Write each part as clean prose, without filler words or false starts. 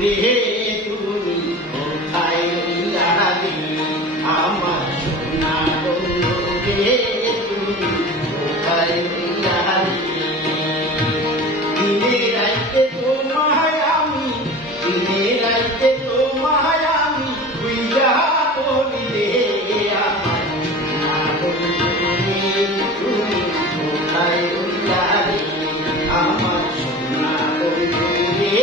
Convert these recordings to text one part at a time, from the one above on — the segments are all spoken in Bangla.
রে তুমি কোথায় রইলারে আমার সোনা বন্ধু রে তুমি কোথায় রইলারে দিনে রাইতে তোমায় আমি দিনে রাইতে তোমায় আমি বুইলা বলি রে আমার সোনা বন্ধু রে তুমি কোথায় রইলারে আমার সোনা বন্ধু রে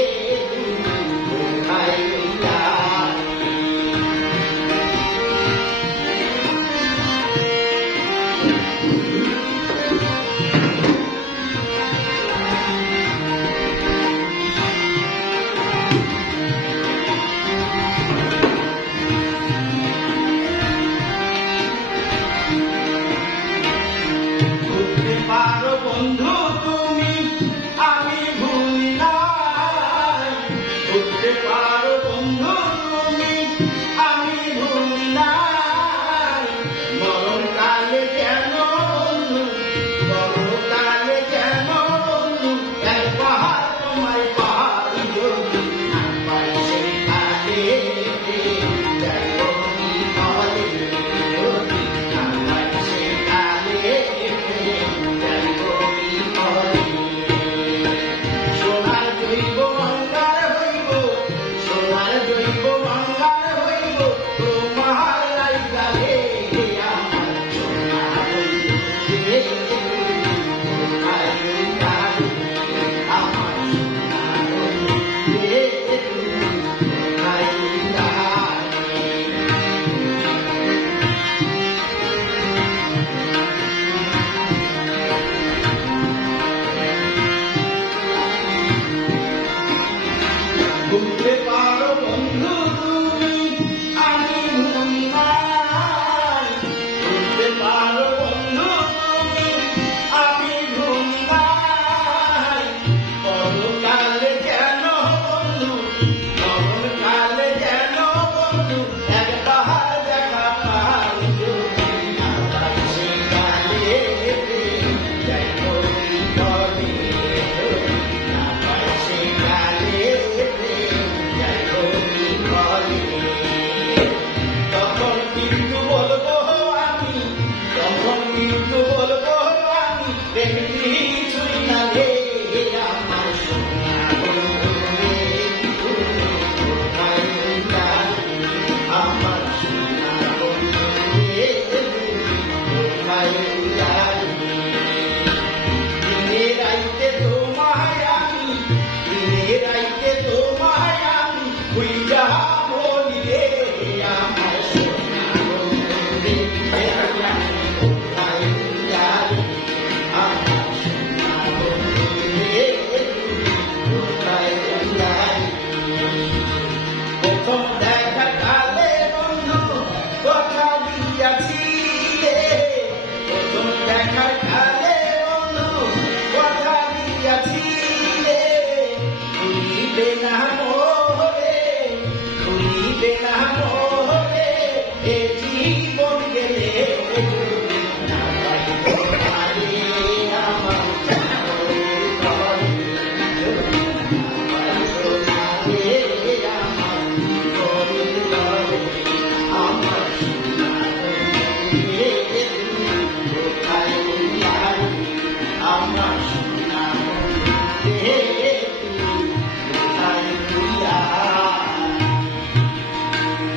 পারো বন্ধু তুমি আমি ভুলি নাই করতে পারো বন্ধু তুমি আমি ভুলি নাই মরণ কালে কেন বন্ধু মরণ কালে কেন বন্ধু এক পাহাড় তোমায় পাহাড়ি যদি না পাই সেই কালে যাই বলি কলে যদি না পাই সেই কালে সোনার জৈব বাংলার হইব সোনার জৈব বাংলার হইব তোমার লাইগালে আমার সোনা বন্ধু রে কোথায় রইলারে আমার সোনা বন্ধু রে কোথায় রইলারে বুঝতে পারো বন্ধু তুমি আমি ভুলি নাই বুঝতে পারো বন্ধু তুমি আমি ভুলি নাই পরকালে কেন বন্ধু মরণকালে কেন বন্ধু এক তাহার দেখা পাই যদি না পাই সে কালে যাই বলি কলে যদি না পাই সে কালে তখন কিন্তু বলবো আমি তখন কিন্তু বলবো আমি দেখবি কিছুই না রে আমার সোনা বন্ধু রে তুমি কোথায় রইলারে আমার সোনা বন্ধু রে তুমি কোথায় রইলারে দিনে রাইতে তোমায় আমি দিনে রাইতে তোমায় আমি বুইলা বলি রে আমার সোনা বন্ধু রে কোথায় রইলারে আমার সোনা বন্ধু রে তুমি কোথায় রইলারে প্রথম দেখা কালে বন্ধু কথা দিয়াছিলে প্রথম দেখা কালে বন্ধু কথা দিয়াছিলে ভুলিবে না মোরে ভুলিবে না মোরে এ জীবন গেলে যদি না পাই তোমারে আমার চাকর ঘরে যদি না পাই তোমারে